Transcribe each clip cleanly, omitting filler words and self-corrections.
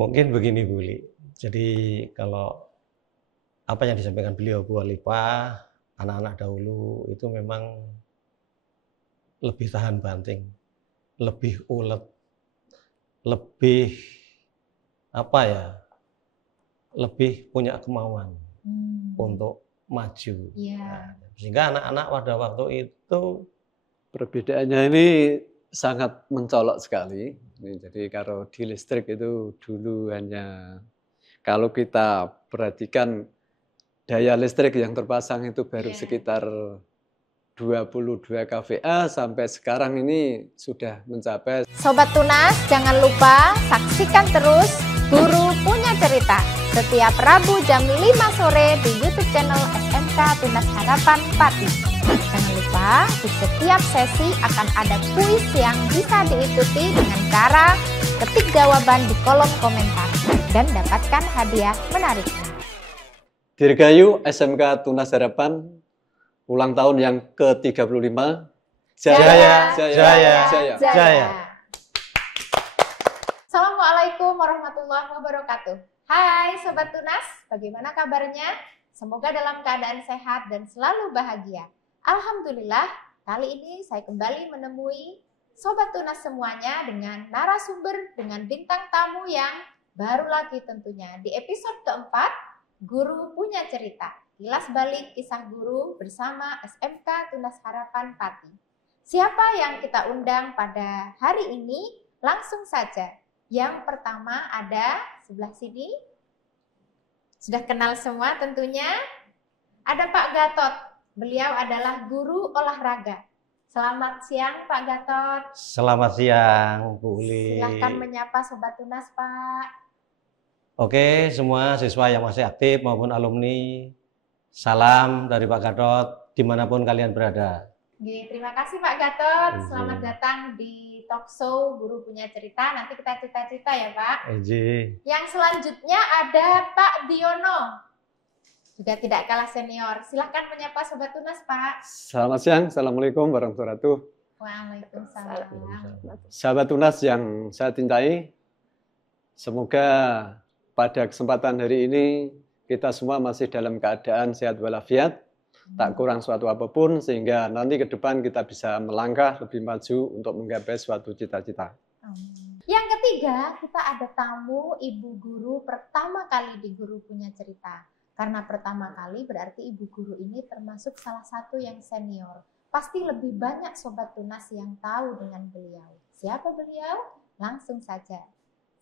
Mungkin begini Bu Li. Jadi kalau apa yang disampaikan beliau Bu Alifah, anak-anak dahulu itu memang lebih tahan banting, lebih ulet, lebih apa ya, lebih punya kemauan untuk maju. Iya. Sehingga anak-anak pada waktu itu Perbedaannya ini sangat mencolok sekali. Jadi kalau di listrik itu dulu hanya, kalau kita perhatikan daya listrik yang terpasang itu baru sekitar 22 kVA, sampai sekarang ini sudah mencapai. Sobat Tunas, jangan lupa saksikan terus Guru Punya Cerita setiap Rabu jam 5 sore di YouTube channel SMK Tunas Harapan Pati. Jangan lupa di setiap sesi akan ada kuis yang bisa diikuti dengan cara ketik jawaban di kolom komentar dan dapatkan hadiah menarik. Dirgahayu SMK Tunas Harapan ulang tahun yang ke-35. Jaya, jaya, jaya. Assalamualaikum warahmatullahi wabarakatuh. Hai Sobat Tunas, bagaimana kabarnya? Semoga dalam keadaan sehat dan selalu bahagia. Alhamdulillah, kali ini saya kembali menemui Sobat Tunas semuanya dengan narasumber, dengan bintang tamu yang baru lagi tentunya. Di episode keempat, Guru Punya Cerita. Kilas balik kisah guru bersama SMK Tunas Harapan Pati. Siapa yang kita undang pada hari ini? Langsung saja. Yang pertama ada sebelah sini. Sudah kenal semua tentunya. Ada Pak Gatot. Beliau adalah guru olahraga. Selamat siang Pak Gatot. Selamat siang Bu Uli. Silahkan menyapa Sobat Tunas Pak. Oke, semua siswa yang masih aktif maupun alumni, salam dari Pak Gatot dimanapun kalian berada. Terima kasih Pak Gatot. Selamat datang di talk show Guru Punya Cerita. Nanti kita cerita-cerita ya Pak. Yang selanjutnya ada Pak Diono. Juga tidak kalah senior. Silahkan menyapa Sobat Tunas Pak. Selamat siang. Assalamualaikum warahmatullahi wabarakatuh. Waalaikumsalam. Sahabat Tunas yang saya cintai, semoga pada kesempatan hari ini kita semua masih dalam keadaan sehat walafiat, tak kurang suatu apapun, sehingga nanti ke depan kita bisa melangkah lebih maju untuk menggapai suatu cita-cita. Yang ketiga, kita ada tamu ibu guru pertama kali di Guru Punya Cerita. Karena pertama kali berarti ibu guru ini termasuk salah satu yang senior. Pasti lebih banyak Sobat Tunas yang tahu dengan beliau. Siapa beliau? Langsung saja.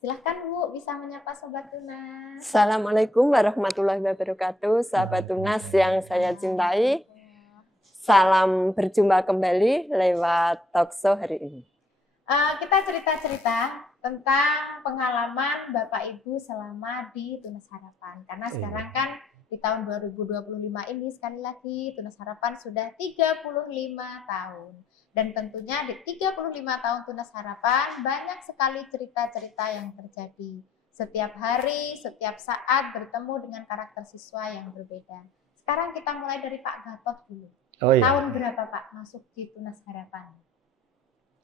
Silahkan Bu, bisa menyapa Sobat Tunas. Assalamualaikum warahmatullahi wabarakatuh, sahabat Tunas yang saya cintai. Salam berjumpa kembali lewat talk show hari ini. Kita cerita-cerita tentang pengalaman Bapak Ibu selama di Tunas Harapan. Karena sekarang kan di tahun 2025 ini sekali lagi Tunas Harapan sudah 35 tahun. Dan tentunya di 35 tahun Tunas Harapan banyak sekali cerita-cerita yang terjadi. Setiap hari, setiap saat bertemu dengan karakter siswa yang berbeda. Sekarang kita mulai dari Pak Gatot dulu. Tahun berapa Pak masuk di Tunas Harapan?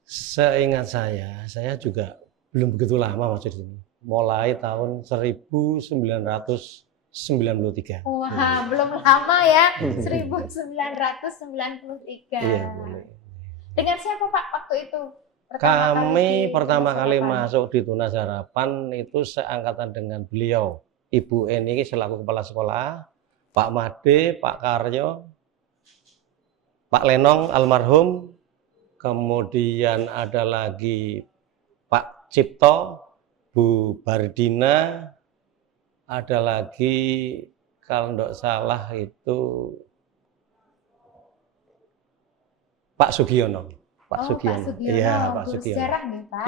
Seingat saya juga belum begitu lama masuk di sini. Mulai tahun 1993. Wah, belum lama ya. 1993. Iya, boleh. Dengan siapa Pak waktu itu? Kami pertama kali masuk di Tunas Harapan itu seangkatan dengan beliau. Ibu Eni selaku kepala sekolah, Pak Made, Pak Karyo, Pak Lenong almarhum, kemudian ada lagi Pak Cipto, Bu Bardina, ada lagi kalau tidak salah itu Pak Sugiono. Pak Sugiono. Iya, Pak Sugiono. Sejarah nih, Pak.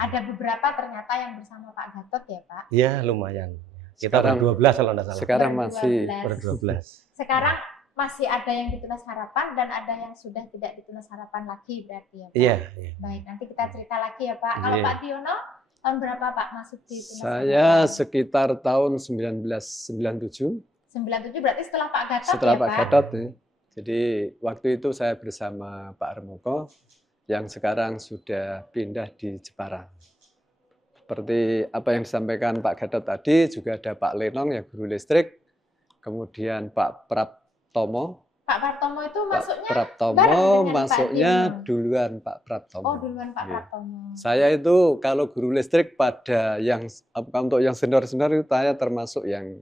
Ada beberapa ternyata yang bersama Pak Gatot ya, Pak? Iya, lumayan. Kita ber-12 kalau tidak salah. Sekarang masih ber-12. Sekarang masih ada yang di Tunas Harapan dan ada yang sudah tidak di Tunas Harapan lagi berarti ya, Pak? Iya. Baik, nanti kita cerita lagi ya, Pak. Kalau Pak Diono, tahun berapa Pak masuk di Tunas Harapan? Saya sekitar tahun 1997. 97 berarti setelah Pak Gatot setelah ya, Pak Pak? Gatot ya. Jadi waktu itu saya bersama Pak Armoko yang sekarang sudah pindah di Jepara. seperti apa yang disampaikan Pak Gatot tadi, juga ada Pak Lenong yang guru listrik, kemudian Pak Praptomo. Pak Praptomo itu Pak masuknya bareng Praptomo dengan Pak masuknya Diono? duluan Pak Praptomo. Oh, duluan Pak Iya. Praptomo. Saya itu kalau guru listrik pada yang untuk yang senior-senior itu saya termasuk yang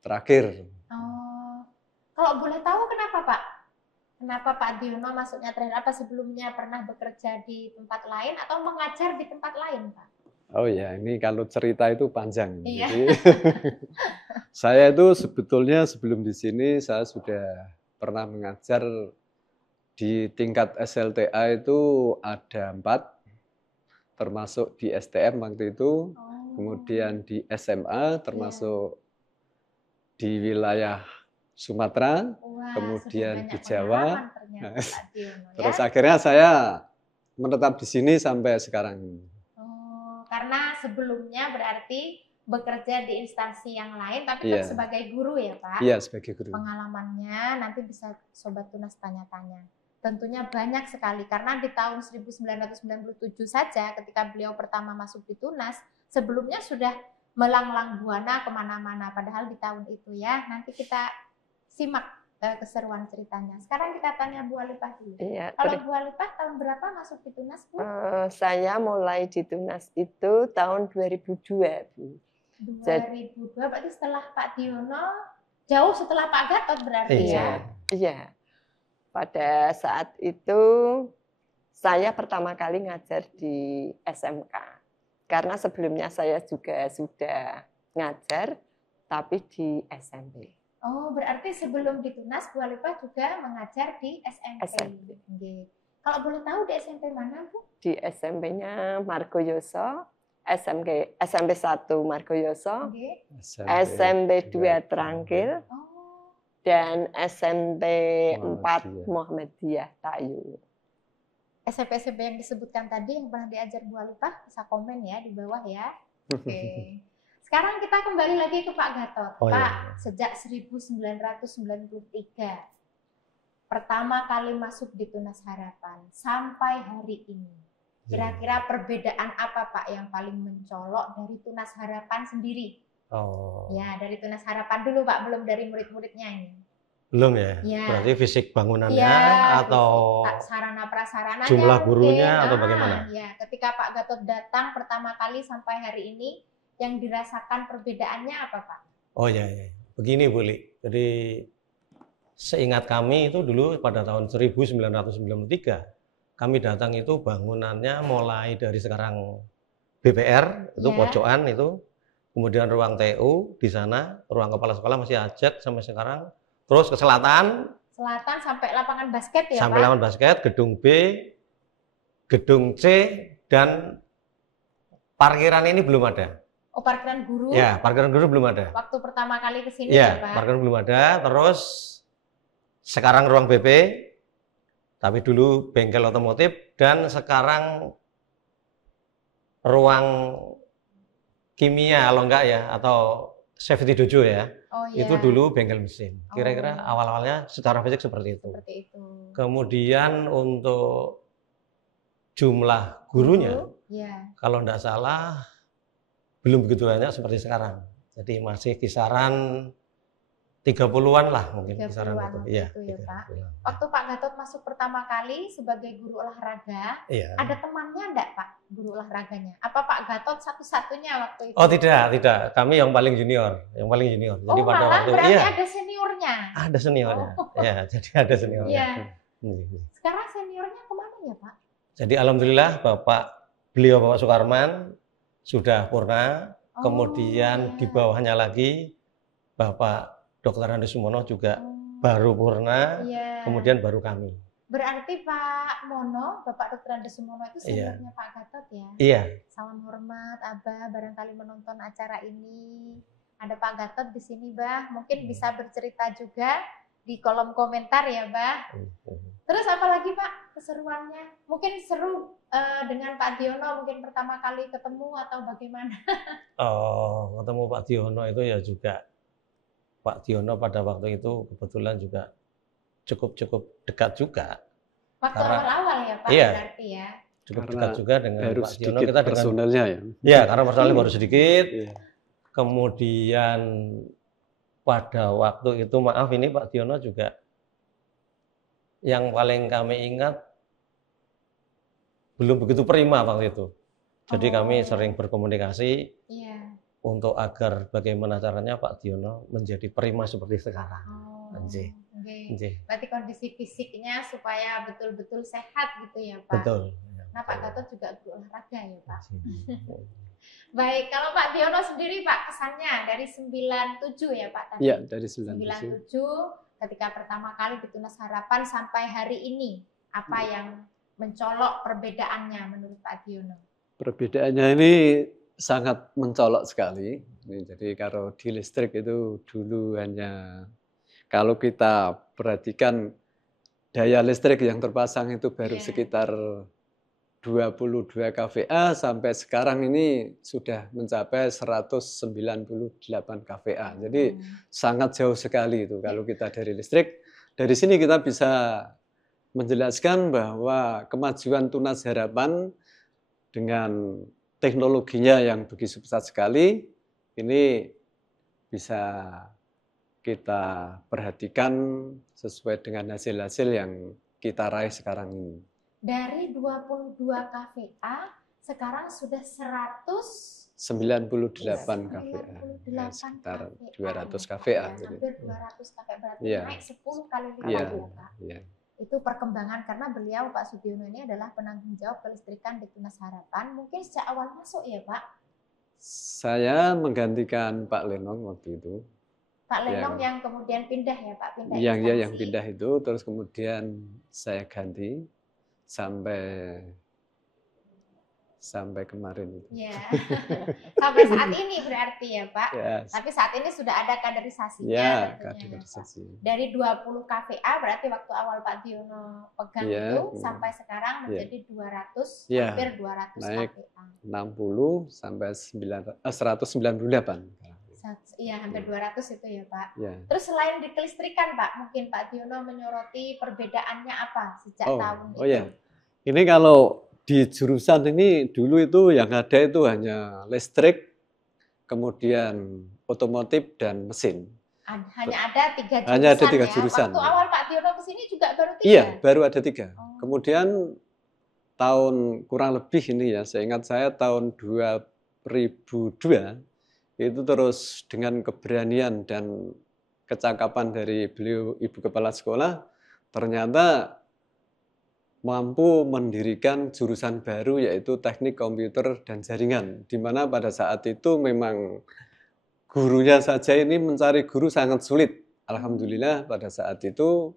terakhir. Oh, kalau boleh tahu kenapa Pak? Kenapa Pak Diono masuknya terakhir? Apa sebelumnya pernah bekerja di tempat lain atau mengajar di tempat lain, Pak? Oh ya, ini kalau cerita itu panjang. Iya. Jadi saya itu sebetulnya sebelum di sini saya sudah pernah mengajar di tingkat SLTA itu ada 4, termasuk di STM waktu itu, kemudian di SMA termasuk di wilayah Sumatera, Wah, kemudian sudah di banyak Jawa. pengalaman ternyata Pak Diono, ya? Terus akhirnya saya menetap di sini sampai sekarang. Oh, karena sebelumnya berarti bekerja di instansi yang lain, tapi Iya. tetap sebagai guru ya Pak? Iya, sebagai guru. Pengalamannya nanti bisa Sobat Tunas tanya-tanya. Tentunya banyak sekali, karena di tahun 1997 saja ketika beliau pertama masuk di Tunas, sebelumnya sudah melanglang buana kemana-mana, padahal di tahun itu ya. Nanti kita simak keseruan ceritanya. Sekarang kita tanya Bu Alifah dulu. Iya, Kalau Bu Alifah tahun berapa masuk di Tunas, Bu? saya mulai di Tunas itu tahun 2002, Bu. 2002, berarti setelah Pak Diono, jauh setelah Pak Gatot berarti ya? Iya. Pada saat itu saya pertama kali ngajar di SMK. Karena sebelumnya saya juga sudah ngajar, tapi di SMP. Oh, berarti sebelum di Tunas, Bu Alifah juga mengajar di SMP. Oke. Kalau boleh tahu di SMP mana, Bu? Di SMP-nya Margoyoso, SMP 1 Margoyoso, Oke. SMP 2 Trangkil, Oh, dan SMP 4 Muhammadiyah Tayu. SMP-SMP yang disebutkan tadi yang pernah diajar Bu Alifah, bisa komen ya di bawah ya. Oke. Sekarang kita kembali lagi ke Pak Gatot. Oh, Pak, iya. sejak 1993, pertama kali masuk di Tunas Harapan sampai hari ini, kira-kira perbedaan apa Pak yang paling mencolok dari Tunas Harapan sendiri? Oh, Ya, dari Tunas Harapan dulu Pak, belum dari murid-muridnya ini. belum ya? Ya. Berarti fisik bangunannya Ya, atau sarana prasarananya jumlah gurunya mungkin. atau bagaimana? Ya, ketika Pak Gatot datang pertama kali sampai hari ini, yang dirasakan perbedaannya apa Pak? Oh ya, ya. Begini Bu Li. Jadi seingat kami itu dulu pada tahun 1993, kami datang itu bangunannya mulai dari sekarang BPR, itu Ya. pojokan itu, kemudian ruang TU di sana, ruang kepala sekolah masih ajak sampai sekarang, terus ke selatan, Selatan sampai lapangan basket ya sampai Pak? lapangan basket, gedung B, gedung C, dan parkiran ini belum ada. Oh, parkiran guru? Ya, parkiran guru belum ada. Waktu pertama kali ke sini Ya, ya Pak? parkiran belum ada. Terus sekarang ruang BP, tapi dulu bengkel otomotif, dan sekarang ruang kimia kalau enggak ya, atau safety dojo ya. Oh iya. Itu dulu bengkel mesin. Kira-kira Oh. awal-awalnya secara fisik seperti itu. Seperti itu. Kemudian untuk jumlah gurunya, Ya. kalau enggak salah belum begitu banyak seperti sekarang. Jadi masih kisaran 30-an lah mungkin 30-an kisaran itu. waktu Iya, itu ya, Pak. 30-an. Waktu Pak Gatot masuk pertama kali sebagai guru olahraga, Iya. ada temannya enggak Pak, guru olahraganya? Apa Pak Gatot satu-satunya waktu itu? Oh tidak. Kami yang paling junior, Jadi Oh, pada malah waktu berarti iya ada seniornya. ada seniornya. Oh. Ya, jadi ada seniornya. Iya. Iya. Sekarang seniornya kemana ya Pak? Jadi alhamdulillah Bapak Sukarman sudah purna. Oh, Kemudian iya. di bawahnya lagi Bapak Dr. Andi Sumono juga Oh, baru purna. iya. Kemudian baru kami. Berarti Pak Mono, Bapak Dr. Andi Sumono itu Iya. seniornya Pak Gatot ya? Iya. Salam hormat, Abah, barangkali menonton acara ini. Ada Pak Gatot di sini, Bah. Mungkin bisa bercerita juga di kolom komentar ya, Bah. Terus apa lagi, Pak, keseruannya? Mungkin seru dengan Pak Diono, mungkin pertama kali ketemu atau bagaimana? Oh, ketemu Pak Diono itu ya juga. Pak Diono pada waktu itu kebetulan juga cukup dekat juga. Waktu Karena- awal-awal ya, Pak, Iya. berarti ya? cukup Karena dekat juga dengan baru Pak Tiono. sedikit Kita dengan personalnya ya. ya karena personalnya baru sedikit. Iya. Kemudian pada waktu itu maaf ini Pak Tiono juga yang paling kami ingat belum begitu prima waktu itu. Jadi kami sering berkomunikasi Iya. untuk agar bagaimana caranya Pak Tiono menjadi prima seperti sekarang. Oh, Anjir. oke. Anjir. Berarti kondisi fisiknya supaya betul-betul sehat gitu ya Pak. Betul. Nah Pak Gatot juga berolahraga ya Pak. Anjir. Baik, kalau Pak Tiono sendiri Pak kesannya dari 97 ya Pak tadi. Iya, dari 97. 97 ketika pertama kali di Tunas Harapan sampai hari ini apa yang mencolok perbedaannya menurut Pak Tiono? Perbedaannya ini sangat mencolok sekali. Jadi kalau di listrik itu dulu hanya, kalau kita perhatikan daya listrik yang terpasang itu baru sekitar 22 kVA, sampai sekarang ini sudah mencapai 198 kVA. Jadi sangat jauh sekali itu kalau kita dari listrik. Dari sini kita bisa menjelaskan bahwa kemajuan Tunas Harapan dengan teknologinya yang begitu pesat sekali, ini bisa kita perhatikan sesuai dengan hasil-hasil yang kita raih sekarang ini. Dari 22 kVA, sekarang sudah 98 kVA, ya, sekitar 200 kVA. Hampir 200 kVA, berarti ya, naik 10 kali lipat ya, ya Pak. ya. Itu perkembangan karena beliau Pak Sudiono ini adalah penanggung jawab kelistrikan di Tunas Harapan. Mungkin sejak awal masuk ya Pak? Saya menggantikan Pak Lenong waktu itu. Pak Lenong yang kemudian pindah ya Pak? Pindah yang pindah itu, terus kemudian saya ganti sampai kemarin itu. Ya. Sampai saat ini berarti ya Pak? Ya. Tapi saat ini sudah ada kaderisasinya. Ya, tentunya, kaderisasi. Dari 20 kVA berarti waktu awal Pak Tiono pegang itu sampai sekarang menjadi 200, hampir 200 naik kVA. 60 sampai 198. Iya, hampir 200 itu ya Pak. Ya. Terus selain di kelistrikan Pak, mungkin Pak Tiono menyoroti perbedaannya apa sejak tahun itu? Oh ya, ini kalau di jurusan ini dulu itu yang ada itu hanya listrik, kemudian otomotif dan mesin. Hanya ada 3 jurusan. Hanya ada 3 jurusan. Waktu awal Pak Tiono ke sini juga baru 3? Iya, baru ada 3. Kemudian tahun kurang lebih ini ya, seingat saya tahun 2002 itu terus dengan keberanian dan kecakapan dari beliau Ibu Kepala Sekolah, ternyata mampu mendirikan jurusan baru yaitu Teknik Komputer dan Jaringan, di mana pada saat itu memang gurunya saja ini mencari guru sangat sulit. Alhamdulillah pada saat itu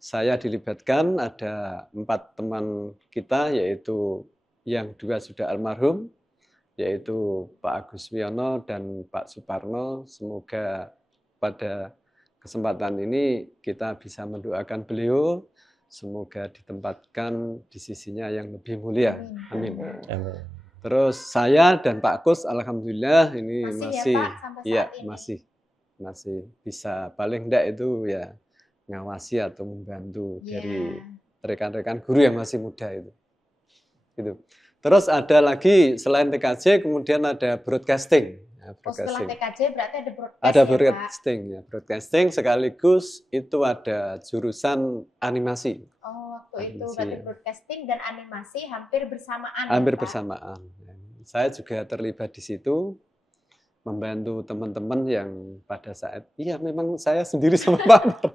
saya dilibatkan, ada 4 teman kita, yaitu yang 2 sudah almarhum, yaitu Pak Agus Wiono dan Pak Suparno. Semoga pada kesempatan ini kita bisa mendoakan beliau, semoga ditempatkan di sisinya yang lebih mulia. Amin. Terus saya dan Pak Kus, alhamdulillah ini masih ya masih bisa, paling enggak itu ya ngawasi atau membantu dari rekan-rekan guru yang masih muda itu. Gitu. Terus ada lagi selain TKJ, kemudian ada broadcasting. Setelah TKJ berarti ada broadcasting. Ada broadcasting ya, broadcasting sekaligus itu ada jurusan animasi. Oh, waktu itu berarti broadcasting dan animasi hampir bersamaan. Hampir bersamaan. Saya juga terlibat di situ, membantu teman-teman yang pada saat, iya memang saya sendiri sama Pak Marto.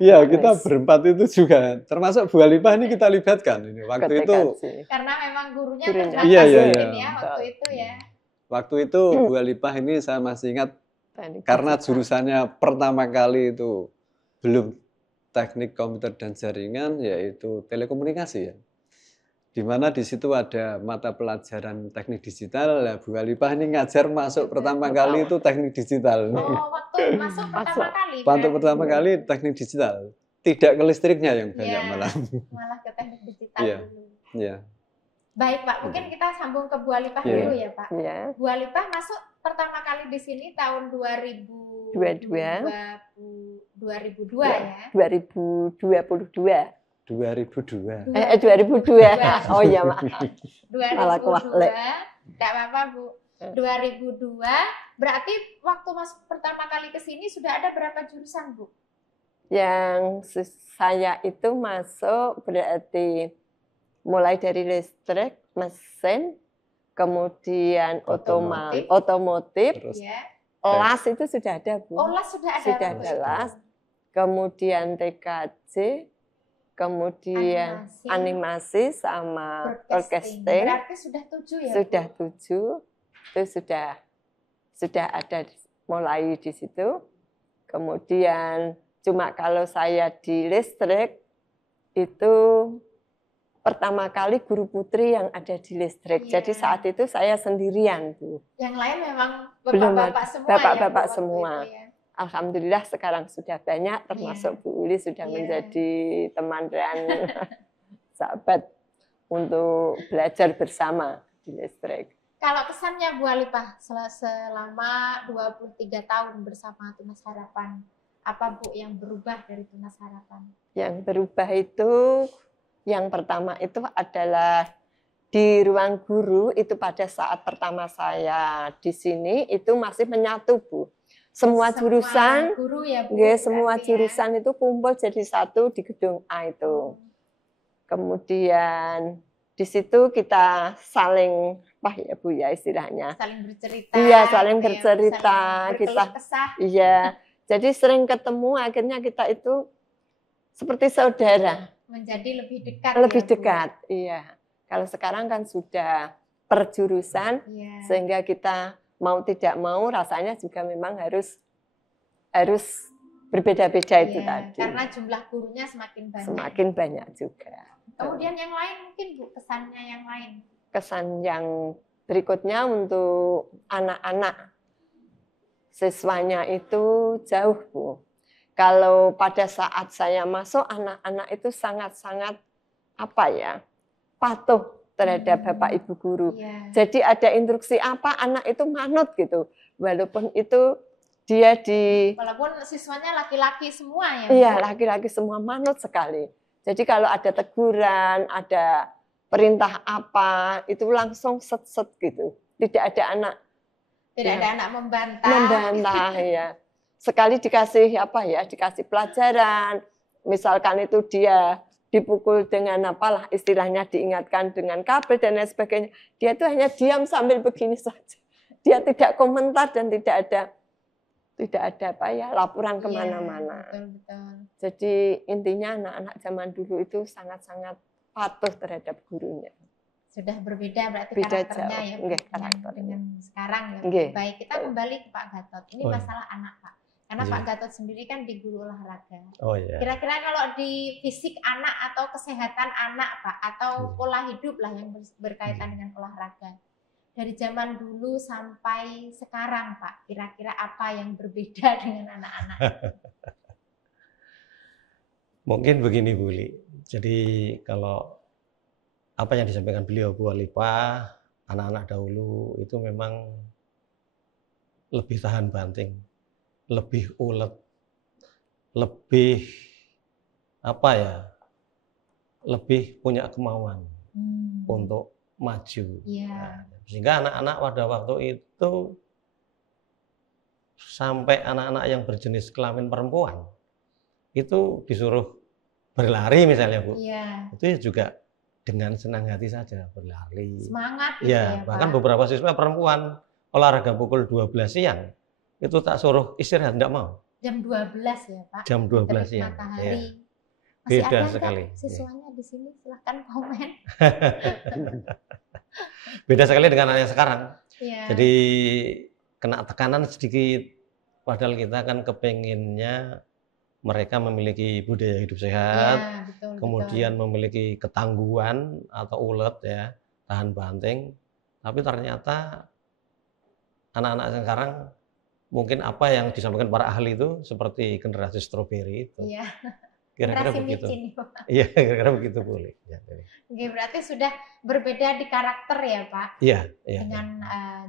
Iya, kita berempat itu juga, termasuk Bu Alipah ini kita libatkan ini waktu itu. Karena memang gurunya terbatas ya waktu itu ya. Waktu itu Bu Alipah ini saya masih ingat, karena jurusannya pertama kali itu belum Teknik Komputer dan Jaringan, yaitu telekomunikasi ya. Di mana di situ ada mata pelajaran teknik digital. Nah, Bu Alipah ini ngajar masuk pertama kali itu teknik digital. Oh, waktu masuk pertama kali. Waktu pertama kali teknik digital. Tidak ke listriknya yang banyak malah. Malah ke teknik digital dulu. Iya. Baik Pak, mungkin kita sambung ke Bu Alipah dulu ya Pak. Bu Alipah masuk pertama kali di sini tahun 2022 ya. 2022. 2002. 2002. Oh iya, maaf. 2002. Malah kewalek. Enggak apa-apa, Bu. 2002 berarti waktu Mas pertama kali ke sini sudah ada berapa jurusan, Bu? Yang saya itu masuk berarti mulai dari listrik, mesin, kemudian otomotif, Terus Ya. las itu sudah ada, Bu. Oh, las sudah ada. Sudah Bu. ada las. Kemudian TKJ, kemudian animasi sama broadcasting. Berarti sudah 7 ya? Sudah Bu? 7. Itu sudah ada mulai di situ. Kemudian cuma kalau saya di listrik itu pertama kali guru putri yang ada di listrik. Iya. Jadi saat itu saya sendirian, Bu. Yang lain memang Belum bapak-bapak ada. semua Bapak-bapak ya, Bu, semua. waktu itu ya? Alhamdulillah sekarang sudah banyak, termasuk Bu Uli sudah Iya. menjadi teman dan sahabat untuk belajar bersama di listrik. Kalau kesannya Bu Alipah selama 23 tahun bersama Tunas Harapan, apa Bu yang berubah dari Tunas Harapan? Yang berubah itu, yang pertama itu adalah di ruang guru itu pada saat pertama saya di sini itu masih menyatu, Bu. Semua jurusan, guru ya, Bu, semua berarti ya? jurusan itu kumpul jadi satu di gedung A itu. Kemudian di situ kita saling, apa ya Bu ya istilahnya? Saling bercerita. Iya, saling gitu ya, bercerita. saling berkeluh kesah. Iya, jadi sering ketemu, akhirnya kita itu seperti saudara. Menjadi lebih dekat. Lebih ya, Bu? dekat, iya. Kalau sekarang kan sudah per jurusan, Iya. sehingga kita mau tidak mau rasanya juga memang harus berbeda-beda itu Iya, tadi. karena jumlah gurunya semakin banyak. Semakin banyak juga. Kemudian yang lain mungkin Bu, kesannya yang lain. Kesan yang berikutnya untuk anak-anak siswanya itu jauh, Bu. Kalau pada saat saya masuk, anak-anak itu sangat-sangat patuh terhadap Bapak Ibu guru. Iya. Jadi ada instruksi apa, anak itu manut gitu. Walaupun itu dia Walaupun siswanya laki-laki semua ya. iya, Bu? laki-laki semua manut sekali. Jadi kalau ada teguran, ada perintah apa, itu langsung set-set gitu. Tidak ada anak Tidak Iya. ada anak membantah. membantah ya. Sekali dikasih dikasih pelajaran, misalkan itu dia dipukul dengan apalah istilahnya, diingatkan dengan kabel dan lain sebagainya, dia itu hanya diam sambil begini saja. Dia tidak komentar dan tidak ada laporan kemana-mana. Iya, betul. Jadi intinya anak-anak zaman dulu itu sangat-sangat patuh terhadap gurunya. Sudah berbeda berarti Beda karakternya jauh. ya Nggih, dengan karakternya. sekarang ya. Nggih. Baik, kita kembali ke Pak Gatot. Ini Oh, iya. masalah anak, Pak. Karena Iya. Pak Gatot sendiri kan di guru olahraga. Oh iya. Kira-kira kalau di fisik anak atau kesehatan anak, Pak, atau pola hidup lah yang berkaitan dengan olahraga. Dari zaman dulu sampai sekarang, Pak, kira-kira apa yang berbeda dengan anak-anak? Mungkin begini Bu Li. Jadi kalau apa yang disampaikan beliau Bu Alipah, anak-anak dahulu itu memang lebih tahan banting, lebih ulet, lebih lebih punya kemauan untuk maju. Iya. Nah, sehingga anak-anak pada waktu itu sampai anak-anak yang berjenis kelamin perempuan itu disuruh berlari misalnya Bu, Iya. itu juga dengan senang hati saja berlari. Semangat gitu Ya, ya, bahkan Pak. beberapa siswa perempuan olahraga pukul 12 siang itu tak suruh istirahat, tidak mau. Jam 12 ya, Pak. Jam 12 Terik siang. matahari. Ya. Masih Beda ada sekali. nggak siswanya di sini? Silahkan komen. Beda sekali dengan anak yang sekarang. Iya. Jadi kena tekanan sedikit. Padahal kita kan kepenginnya mereka memiliki budaya hidup sehat, Iya, betul, kemudian memiliki ketangguhan atau ulet ya, tahan banting. Tapi ternyata anak-anak sekarang mungkin apa yang disampaikan para ahli itu seperti generasi stroberi itu. Iya. Kira-kira Generasi begitu. micin, Pak. Iya, kira-kira begitu boleh. Ya, Oke, berarti sudah berbeda di karakter ya, Pak. iya. Iya. Dengan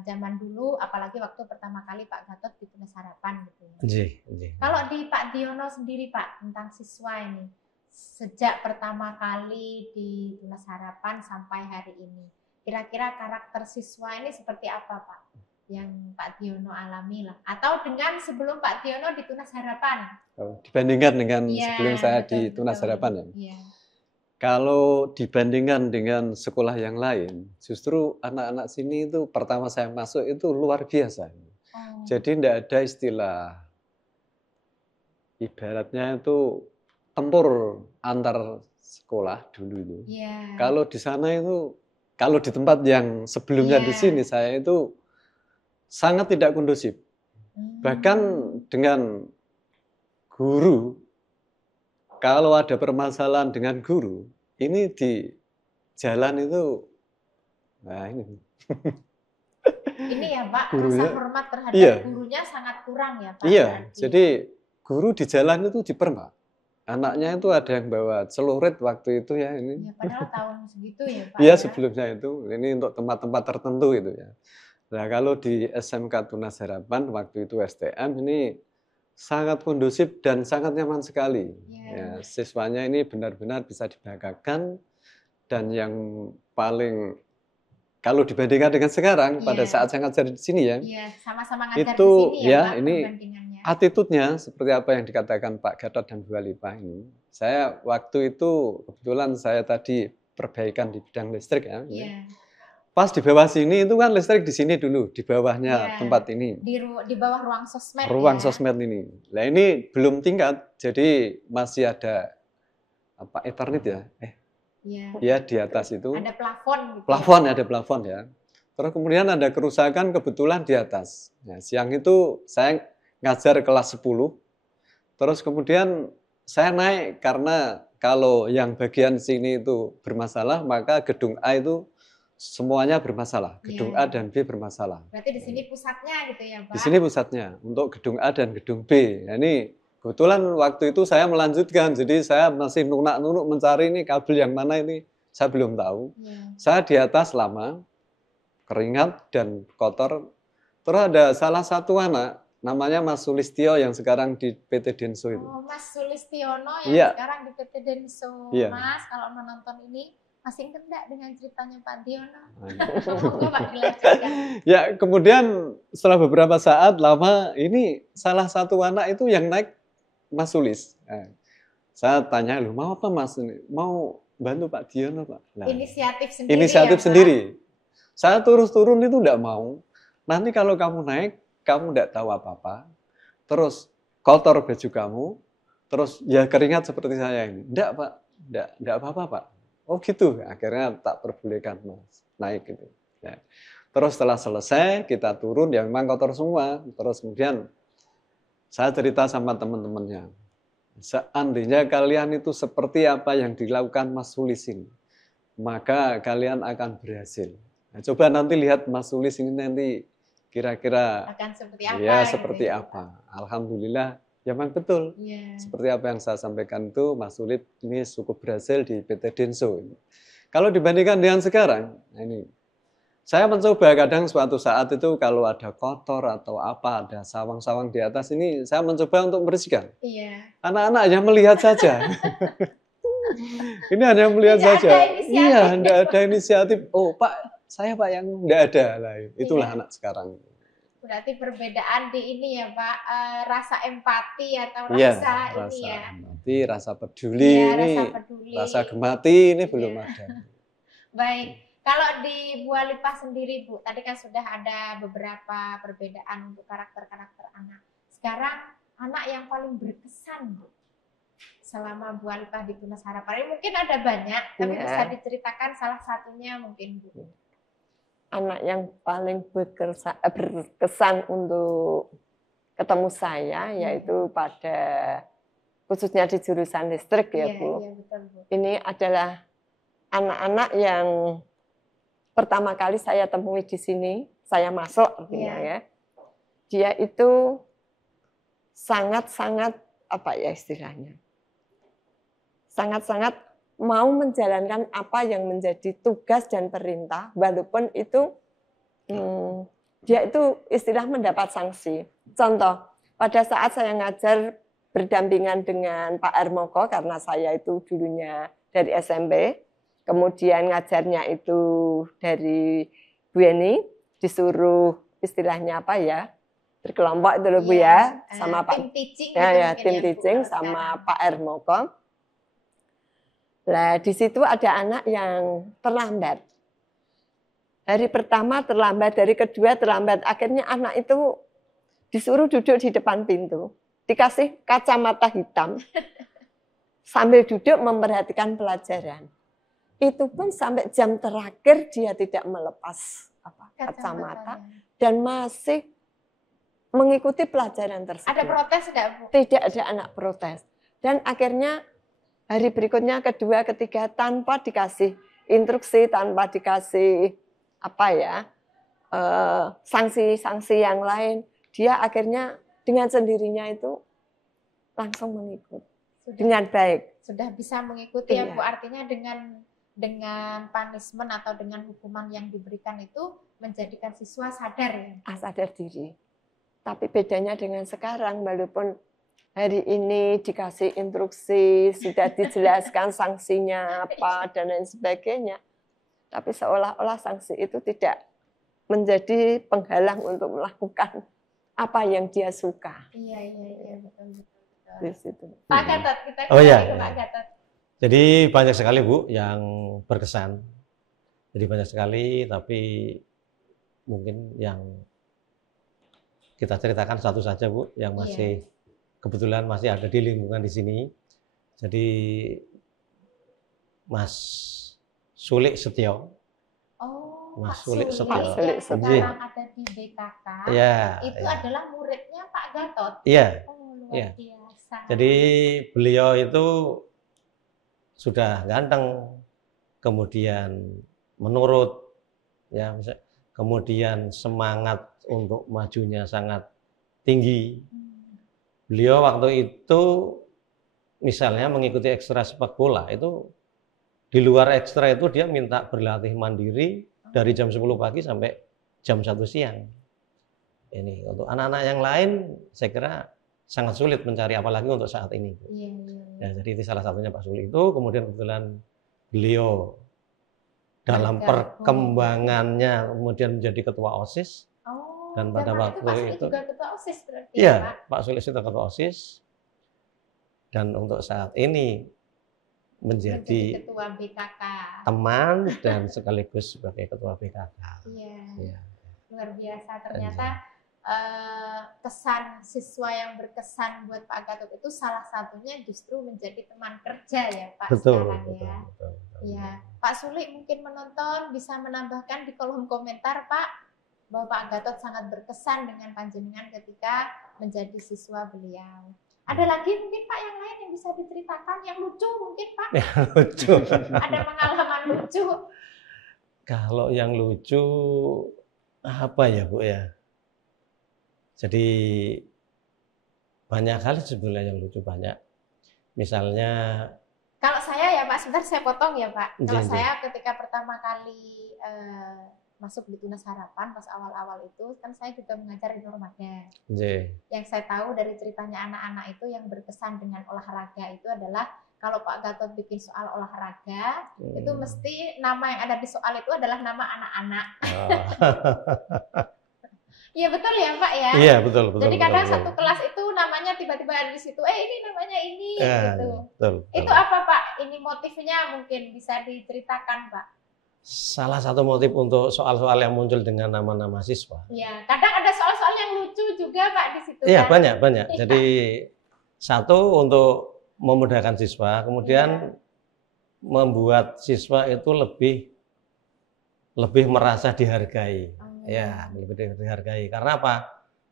zaman dulu, apalagi waktu pertama kali Pak Gatot di Tunas Harapan gitu ya. Nggih, nggih. Kalau di Pak Diono sendiri, Pak, tentang siswa ini, sejak pertama kali di Tunas Harapan sampai hari ini. Kira-kira karakter siswa ini seperti apa, Pak? Yang Pak Diono alami lah. Atau dengan sebelum Pak Diono di Tunas Harapan. Dibandingkan dengan Iya, sebelum saya betul, di Tunas betul. Harapan ya. Iya. Kalau dibandingkan dengan sekolah yang lain, justru anak-anak sini itu pertama saya masuk itu luar biasa. Oh, Jadi tidak ada istilah, ibaratnya itu tempur antar sekolah dulu itu. iya. Kalau di sana itu, kalau di tempat yang sebelumnya di Iya. sini saya itu sangat tidak kondusif. Bahkan dengan guru, kalau ada permasalahan dengan guru, ini di jalan itu, nah ini. Ini ya Pak, Gurunya- rasa hormat terhadap Iya. gurunya sangat kurang ya Pak. Iya, berarti. jadi guru di jalan itu dipermak. Anaknya itu ada yang bawa celurit waktu itu ya ini. Ya, padahal tahun segitu ya Pak. Iya ya. sebelumnya itu, ini untuk tempat-tempat tertentu itu ya. Nah kalau di SMK Tunas Harapan waktu itu STM ini sangat kondusif dan sangat nyaman sekali. Iya. Ya, siswanya ini benar-benar bisa dibanggakan dan yang paling kalau dibandingkan dengan sekarang pada Iya. saat saya ngajar di sini ya, Iya, sama-sama ngajar Itu, di sini ya, ya, Pak, ini perbandingannya. attitude-nya seperti apa yang dikatakan Pak Gatot dan Bu Alipah ini. Saya waktu itu kebetulan saya tadi perbaikan di bidang listrik ya. Iya. Pas di bawah sini itu kan listrik di sini dulu, di bawahnya Iya. tempat ini. Di bawah ruang sosmed. Ruang ya. sosmed ini. Nah ini belum tingkat, jadi masih ada apa Ethernet ya? Iya. Ya di atas itu. Ada plafon gitu. Plafon, ada plafon ya. Terus kemudian ada kerusakan kebetulan di atas. Nah, siang itu saya ngajar kelas 10. Terus kemudian saya naik karena kalau yang bagian sini itu bermasalah, maka gedung A itu semuanya bermasalah. Gedung Iya. A dan B bermasalah. Berarti di sini pusatnya gitu ya Pak. Di sini pusatnya untuk gedung A dan gedung B. Nah, ini kebetulan waktu itu saya melanjutkan, jadi saya masih nunak-nunuk mencari ini kabel yang mana ini, saya belum tahu. Iya. Saya di atas lama, keringat dan kotor. Terus ada salah satu anak, namanya Mas Sulistyo yang sekarang di PT Denso itu. Oh, Mas Sulistiono yang Iya. sekarang di PT Denso. Iya. Mas, kalau menonton ini masih ingat nggak dengan ceritanya Pak Diono? Nah, Monggo Pak dilanjutkan. ya kemudian setelah beberapa saat lama ini salah satu anak itu yang naik Mas Sulis. Nah, saya tanya, lu mau apa Mas? Mau bantu Pak Diono Pak? Nah, Inisiatif sendiri. inisiatif ya, Pak? sendiri. Saya turun itu enggak mau. Nanti kalau kamu naik, kamu enggak tahu apa-apa. Terus kotor baju kamu, terus ya keringat seperti saya ini. Enggak Pak, enggak apa-apa Pak. Oh gitu, akhirnya tak perbolehkan Mas naik gitu. Ya. Terus setelah selesai kita turun, ya memang kotor semua. Terus kemudian saya cerita sama teman-temannya. Seandainya kalian itu seperti apa yang dilakukan Mas Sulis ini, maka kalian akan berhasil. Nah, coba nanti lihat Mas Sulis ini nanti kira-kira Akan seperti apa? ya gitu seperti ya, apa. Alhamdulillah, ya memang betul. Iya. Seperti apa yang saya sampaikan itu, Mas Sulis ini cukup berhasil di PT Denso. Kalau dibandingkan dengan sekarang, nah ini saya mencoba kadang suatu saat itu kalau ada kotor atau apa, ada sawang-sawang di atas ini, saya mencoba untuk membersihkan. Iya. Anak-anak hanya melihat saja. Ini hanya melihat Tidak saja. ada inisiatif. Iya, tidak ada inisiatif. Oh Pak, saya Pak yang tidak ada. Lah, itulah Iya. anak sekarang. Berarti perbedaan di ini ya Pak, rasa empati atau Iya, rasa ini rasa ya. empati, rasa peduli Iya, ini, rasa peduli. rasa gemati ini belum Iya. ada. Baik, kalau di Bu Alipah sendiri Bu, tadi kan sudah ada beberapa perbedaan untuk karakter-karakter anak. Sekarang anak yang paling berkesan Bu, selama Bu Alipah di Tunas Harapan. Ini mungkin ada banyak, tapi Iya. bisa diceritakan salah satunya mungkin Bu. Anak yang paling berkesan untuk ketemu saya yaitu pada khususnya di jurusan listrik ya Iya, Bu. iya betul Bu. Ini adalah anak-anak yang pertama kali saya temui di sini, saya masuk artinya Iya. ya. Dia itu sangat-sangat apa ya istilahnya? Sangat-sangat mau menjalankan apa yang menjadi tugas dan perintah, walaupun itu dia itu istilah mendapat sanksi. Contoh, pada saat saya ngajar berdampingan dengan Pak Hermoko karena saya itu dulunya dari SMP, kemudian ngajarnya itu dari Bu Eni, disuruh istilahnya apa ya, berkelompok itu loh Bu ya, sama Pak tim teaching ya, gitu ya mungkin tim Bu, teaching kalau sama sekarang. Pak Hermoko. Nah, di situ ada anak yang terlambat. Hari pertama terlambat, hari kedua terlambat. Akhirnya anak itu disuruh duduk di depan pintu. Dikasih kacamata hitam. Sambil duduk memperhatikan pelajaran. Itu pun sampai jam terakhir dia tidak melepas kacamata. Dan masih mengikuti pelajaran tersebut. Ada protes enggak, Bu? Tidak ada anak protes. Dan akhirnya hari berikutnya, kedua, ketiga, tanpa dikasih instruksi, tanpa dikasih sanksi-sanksi yang lain, dia akhirnya dengan sendirinya itu langsung mengikut dengan baik. Sudah bisa mengikuti ya Iya. Bu, artinya dengan punishment atau dengan hukuman yang diberikan itu menjadikan siswa sadar ya. Sadar diri. Tapi bedanya dengan sekarang, walaupun hari ini dikasih instruksi, sudah dijelaskan sanksinya apa dan lain sebagainya, tapi seolah-olah sanksi itu tidak menjadi penghalang untuk melakukan apa yang dia suka. Iya, betul. Di situ. Pak Gatot, kita Oh, kembali iya, ke iya. Pak Gatot. Jadi banyak sekali Bu yang berkesan. Jadi banyak sekali, tapi mungkin yang kita ceritakan satu saja Bu, yang masih kebetulan masih ada di lingkungan di sini. Jadi Mas Sulik Setio. Oh, Mas Pak Sulik Sulik Setio. yang Setio. sekarang ada di BKK. Iya. Itu iya. adalah muridnya Pak Gatot. Iya. Oh, luar Iya. biasa. Jadi beliau itu sudah ganteng, kemudian menurut, ya, kemudian semangat untuk majunya sangat tinggi. Beliau waktu itu misalnya mengikuti ekstra sepak bola itu di luar ekstra itu dia minta berlatih mandiri dari jam 10 pagi sampai jam 1 siang. Ini untuk anak-anak yang lain saya kira sangat sulit mencari, apalagi untuk saat ini. Iya. Ya, jadi itu salah satunya Pak Sulik itu. Kemudian kebetulan beliau dalam Bergabung. perkembangannya kemudian menjadi ketua OSIS. Oh, Dan pada zaman waktu Pak Sulik itu- juga ketua OSIS berarti ya, Iya, Pak? Pak Sulik itu ketua OSIS. Dan untuk saat ini menjadi ketua BKK. teman dan sekaligus sebagai ketua BKK. Iya. Iya. Luar biasa. Ternyata kesan siswa yang berkesan buat Pak Gatot itu salah satunya justru menjadi teman kerja ya Pak Betul, sekarang betul, ya. betul. Iya. Pak Sulik mungkin menonton bisa menambahkan di kolom komentar Pak bahwa Pak Gatot sangat berkesan dengan panjenengan ketika menjadi siswa beliau. Ada lagi mungkin Pak yang lain yang bisa diceritakan yang lucu mungkin Pak? Lucu. Ada pengalaman lucu? Kalau yang lucu apa ya Bu ya? Jadi banyak kali sebenarnya yang lucu, banyak. Misalnya Kalau saya ya Pak, sebentar saya potong ya Pak. Kalau Iya, saya ketika pertama kali masuk di Tunas Harapan pas awal-awal itu kan saya juga mengajar di Normaga. Yang saya tahu dari ceritanya anak-anak itu yang berkesan dengan olahraga itu adalah kalau Pak Gatot bikin soal olahraga itu mesti nama yang ada di soal itu adalah nama anak-anak. Iya betul ya Pak ya. Iya betul. Jadi kadang betul. satu kelas itu namanya tiba-tiba ada di situ. Ini namanya ini Ya, gitu. betul. Itu apa Pak? Ini motifnya mungkin bisa diceritakan Pak. Salah satu motif untuk soal-soal yang muncul dengan nama-nama siswa. Iya, kadang ada soal-soal yang lucu juga Pak di situ. Iya, kan? banyak. Jadi satu untuk memudahkan siswa, kemudian membuat siswa itu lebih merasa dihargai. Ya, lebih dihargai. Karena apa?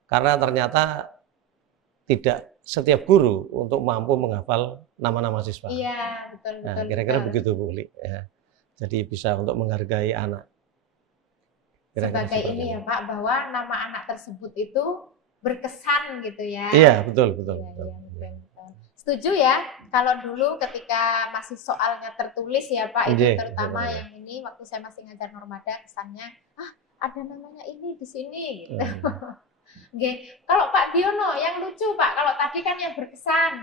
Karena ternyata tidak setiap guru untuk mampu menghafal nama-nama siswa. Iya, betul. Nah, kira-kira begitu Bu Li. Ya. Jadi bisa untuk menghargai anak. Sebagai ini ya Pak, bahwa nama anak tersebut itu berkesan gitu ya. Iya, betul. Iya, betul. Setuju ya, kalau dulu ketika masih soalnya tertulis ya Pak, itu terutama betul. yang ini waktu saya masih ngajar Normaga kesannya, ada namanya ini di sini gitu. Oke, kalau Pak Diono yang lucu Pak, kalau tadi kan yang berkesan,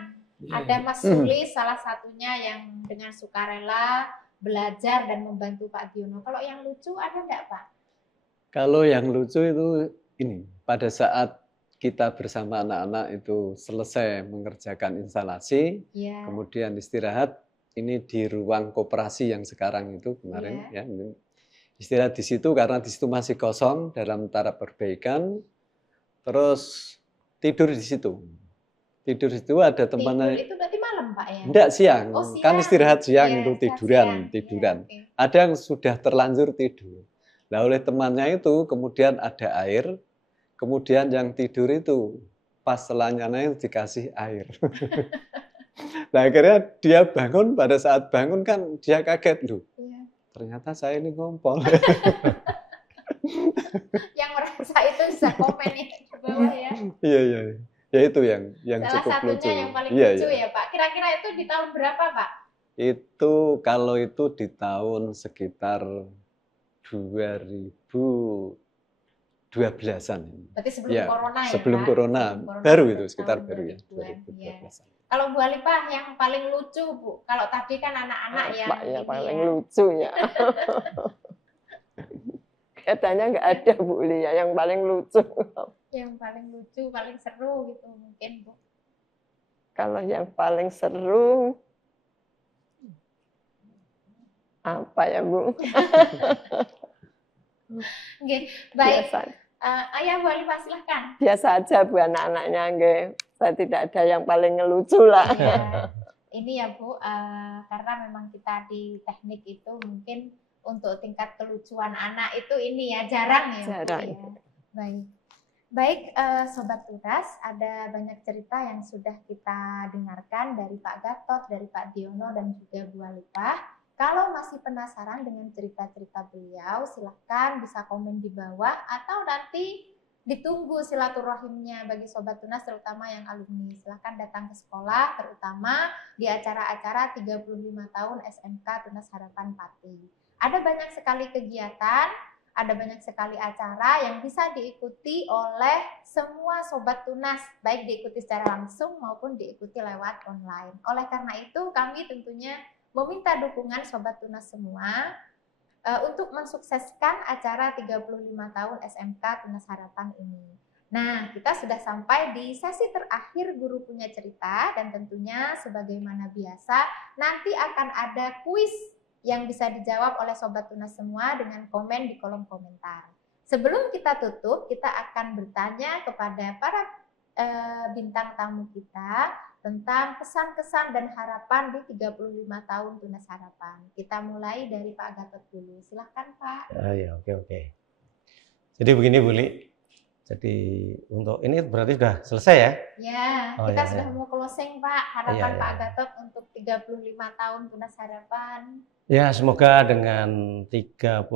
ada Mas Sulis salah satunya yang dengan sukarela belajar dan membantu Pak Diono. Kalau yang lucu ada enggak Pak? Kalau yang lucu itu ini, pada saat kita bersama anak-anak itu selesai mengerjakan instalasi, Iya. kemudian istirahat, ini di ruang koperasi yang sekarang itu kemarin ya, istirahat di situ karena di situ masih kosong dalam taraf perbaikan, terus tidur di situ. Tidur di situ ada temannya. Tidur itu berarti malam Pak ya? Enggak, siang. Oh, siang. Kan istirahat siang Iya, itu istirahat tiduran. siang. Iya, oke. Ada yang sudah terlanjur tidur. Nah, oleh temannya itu kemudian ada air, kemudian yang tidur itu pas selanjutnya dikasih air. Nah, akhirnya dia bangun, pada saat bangun kan dia kaget loh. Iya. Ternyata saya ini ngompol. Yang merasa itu bisa komen ya di bawah ya. Iya, iya. Ya itu yang Salah cukup satunya lucu. yang paling Iya, lucu iya. ya Pak. Kira-kira itu di tahun berapa Pak? Itu kalau itu di tahun sekitar 2012-an. Berarti sebelum Ya, corona ya sebelum Pak? corona. Sebelum corona, Baru itu, sekitar tahun baru ya. 2000-an, ya. 2012-an. Kalau Bu Alifah yang paling lucu Bu, kalau tadi kan anak-anak yang Pak ya ini paling ya. lucu ya. Katanya nggak ada Bu Lia yang paling lucu. Yang paling lucu, paling seru gitu mungkin Bu. Kalau yang paling seru apa ya Bu? Oke, baik. Biasa, Ayah Bu Alifah silahkan. biasa aja Bu anak-anaknya nggih. Saya tidak ada yang paling ngelucu lah. Ya, ini ya Bu, karena memang kita di teknik itu mungkin untuk tingkat kelucuan anak itu ini ya jarang ya Bu, Jarang. ya. Baik. Baik, Sobat Tunas, ada banyak cerita yang sudah kita dengarkan dari Pak Gatot, dari Pak Diono, dan juga Bu Alifah. Kalau masih penasaran dengan cerita-cerita beliau, silahkan bisa komen di bawah atau nanti ditunggu silaturahimnya bagi Sobat Tunas, terutama yang alumni. Silahkan datang ke sekolah, terutama di acara-acara 35 tahun SMK Tunas Harapan Pati. Ada banyak sekali kegiatan, ada banyak sekali acara yang bisa diikuti oleh semua Sobat Tunas, baik diikuti secara langsung maupun diikuti lewat online. Oleh karena itu, kami tentunya meminta dukungan Sobat Tunas semua untuk mensukseskan acara 35 tahun SMK Tunas Harapan ini. Nah, kita sudah sampai di sesi terakhir Guru Punya Cerita, dan tentunya sebagaimana biasa, nanti akan ada kuis yang bisa dijawab oleh Sobat Tunas semua dengan komen di kolom komentar. Sebelum kita tutup, kita akan bertanya kepada para bintang tamu kita tentang kesan-kesan dan harapan di 35 tahun Tunas Harapan. Kita mulai dari Pak Gatot dulu. Silahkan Pak. Ya, oke. Jadi begini Bu Li, jadi untuk ini berarti sudah selesai ya? Ya, Oh, kita ya, sudah ya. mau closing Pak. Harapan Iya, Pak iya. Gatot untuk 35 tahun Tunas Harapan. Ya, semoga dengan 35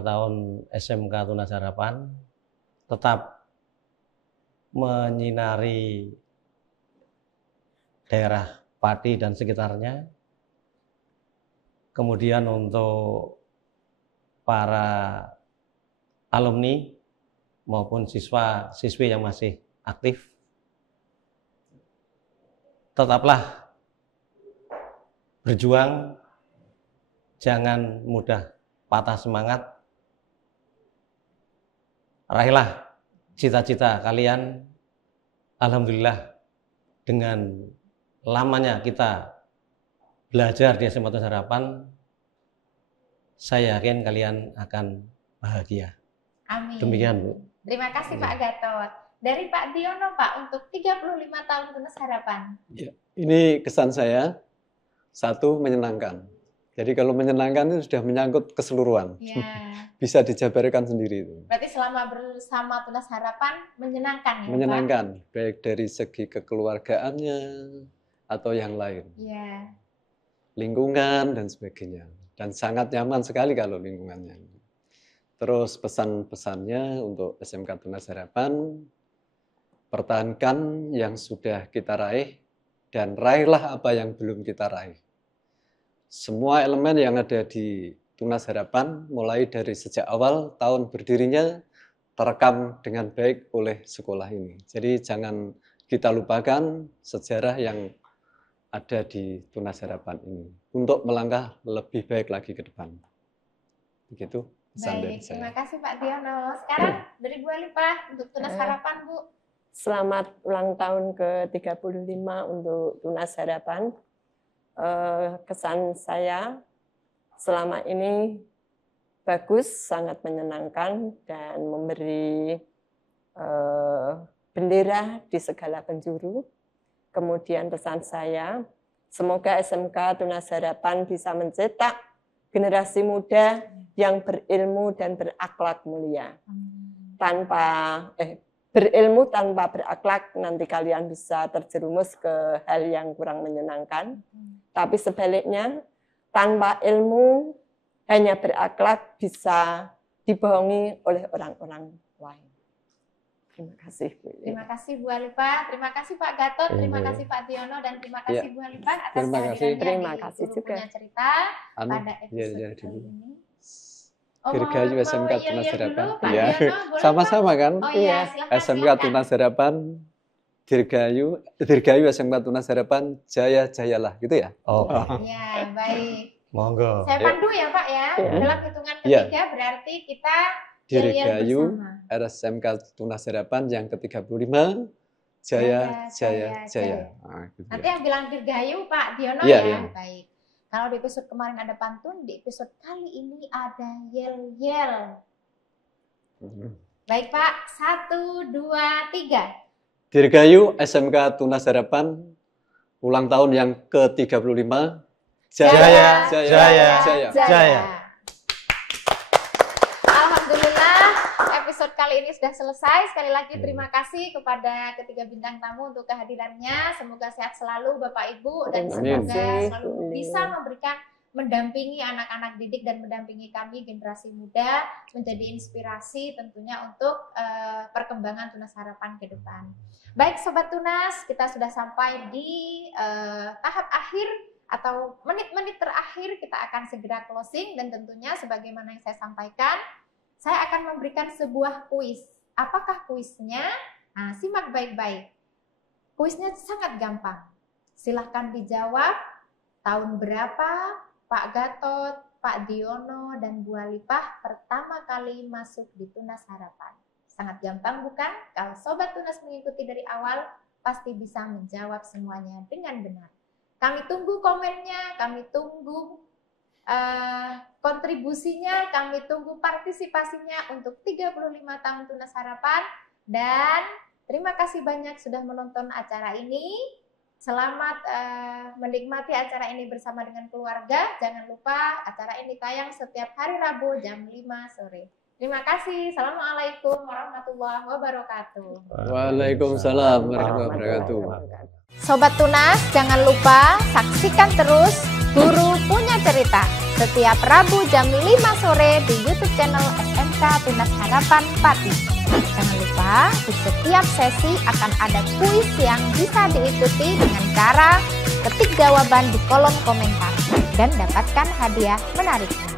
tahun SMK Tunas Harapan tetap menyinari daerah Pati dan sekitarnya. Kemudian untuk para alumni maupun siswa-siswi yang masih aktif, tetaplah berjuang, jangan mudah patah semangat. Raihlah cita-cita kalian. Alhamdulillah, dengan lamanya kita belajar di SMA Tunas Harapan, saya yakin kalian akan bahagia. Amin. Demikian Bu. Terima kasih Ya. Pak Gatot. Dari Pak Diono Pak untuk 35 tahun Tunas Harapan. Ya, ini kesan saya, satu, menyenangkan. Jadi kalau menyenangkan itu sudah menyangkut keseluruhan. Ya. Bisa dijabarkan sendiri itu. Berarti selama bersama Tunas Harapan menyenangkan ya Menyenangkan, baik dari segi kekeluargaannya atau yang lain. Pak? Ya. Lingkungan dan sebagainya. Dan sangat nyaman sekali kalau lingkungannya. Terus pesan-pesannya untuk SMK Tunas Harapan, pertahankan yang sudah kita raih dan raihlah apa yang belum kita raih. Semua elemen yang ada di Tunas Harapan, mulai dari sejak awal tahun berdirinya, terekam dengan baik oleh sekolah ini. Jadi jangan kita lupakan sejarah yang ada di Tunas Harapan ini untuk melangkah lebih baik lagi ke depan. Begitu pesan dari Baik, saya. terima kasih Pak Diono. Sekarang dari Bu Alifah untuk Tunas Harapan, Bu. Selamat ulang tahun ke-35 untuk Tunas Harapan. Kesan saya selama ini bagus, sangat menyenangkan dan memberi bendera di segala penjuru. Kemudian pesan saya, semoga SMK Tunas Harapan bisa mencetak generasi muda yang berilmu dan berakhlak mulia. Berilmu tanpa berakhlak, nanti kalian bisa terjerumus ke hal yang kurang menyenangkan. Tapi sebaliknya, tanpa ilmu, hanya berakhlak bisa dibohongi oleh orang-orang lain. Terima kasih, Bu. Terima kasih Bu Alifah, terima kasih Pak Gatot, terima kasih Pak Diono, dan terima kasih Bu Alifah atas Terima kasih. kehadirannya Terima di kasih Guru juga. Punya Cerita pada episode ya, kali dulu. ini. Dirgahayu mau SMK iya-iya Tunas dulu, Harapan. Pak Iya. Diono, boleh, Sama-sama kan? Pak? Oh iya, silakan. SMK silakan. Tunas Harapan, Dirgahayu SMK Tunas Harapan, jaya-jayalah, gitu ya? Oh, Ya, baik. monggo. Saya pandu ya Pak ya. Iya. Dalam hitungan Iya. ketiga berarti kita yel-yel Dirgahayu bersama. RSMK Tunas Harapan yang ke-35, jaya-jaya-jaya. Nah, gitu Nanti ya. yang bilang Dirgahayu Pak Diono Iya, ya. iya. Baik. Kalau di episode kemarin ada pantun, di episode kali ini ada yel-yel. Baik Pak, 1, 2, 3. Dirgahayu SMK Tunas Harapan, ulang tahun yang ke-35, jaya. Jaya. Alhamdulillah, episode kali ini sudah selesai. Sekali lagi terima kasih kepada ketiga bintang tamu untuk kehadirannya. Semoga sehat selalu Bapak Ibu dan Amin. semoga selalu bisa mendampingi anak-anak didik dan mendampingi kami generasi muda menjadi inspirasi tentunya untuk perkembangan Tunas Harapan ke depan. Baik Sobat Tunas, kita sudah sampai di tahap akhir atau menit-menit terakhir. Kita akan segera closing dan tentunya sebagaimana yang saya sampaikan, saya akan memberikan sebuah kuis. Apakah kuisnya? Nah, simak baik-baik. Kuisnya sangat gampang. Silahkan dijawab tahun berapa Pak Gatot, Pak Diono, dan Bu Alifah pertama kali masuk di Tunas Harapan. Sangat gampang bukan? Kalau Sobat Tunas mengikuti dari awal, pasti bisa menjawab semuanya dengan benar. Kami tunggu komennya, kami tunggu kontribusinya, kami tunggu partisipasinya untuk 35 tahun Tunas Harapan. Dan terima kasih banyak sudah menonton acara ini. Selamat menikmati acara ini bersama dengan keluarga. Jangan lupa acara ini tayang setiap hari Rabu jam 5 sore. Terima kasih. Assalamualaikum warahmatullahi wabarakatuh. Waalaikumsalam warahmatullahi wabarakatuh. Sobat Tunas, jangan lupa saksikan terus Guru Punya Cerita setiap Rabu jam 5 sore di YouTube channel SMK Tunas Harapan Pati. Jangan lupa di setiap sesi akan ada kuis yang bisa diikuti dengan cara ketik jawaban di kolom komentar dan dapatkan hadiah menariknya.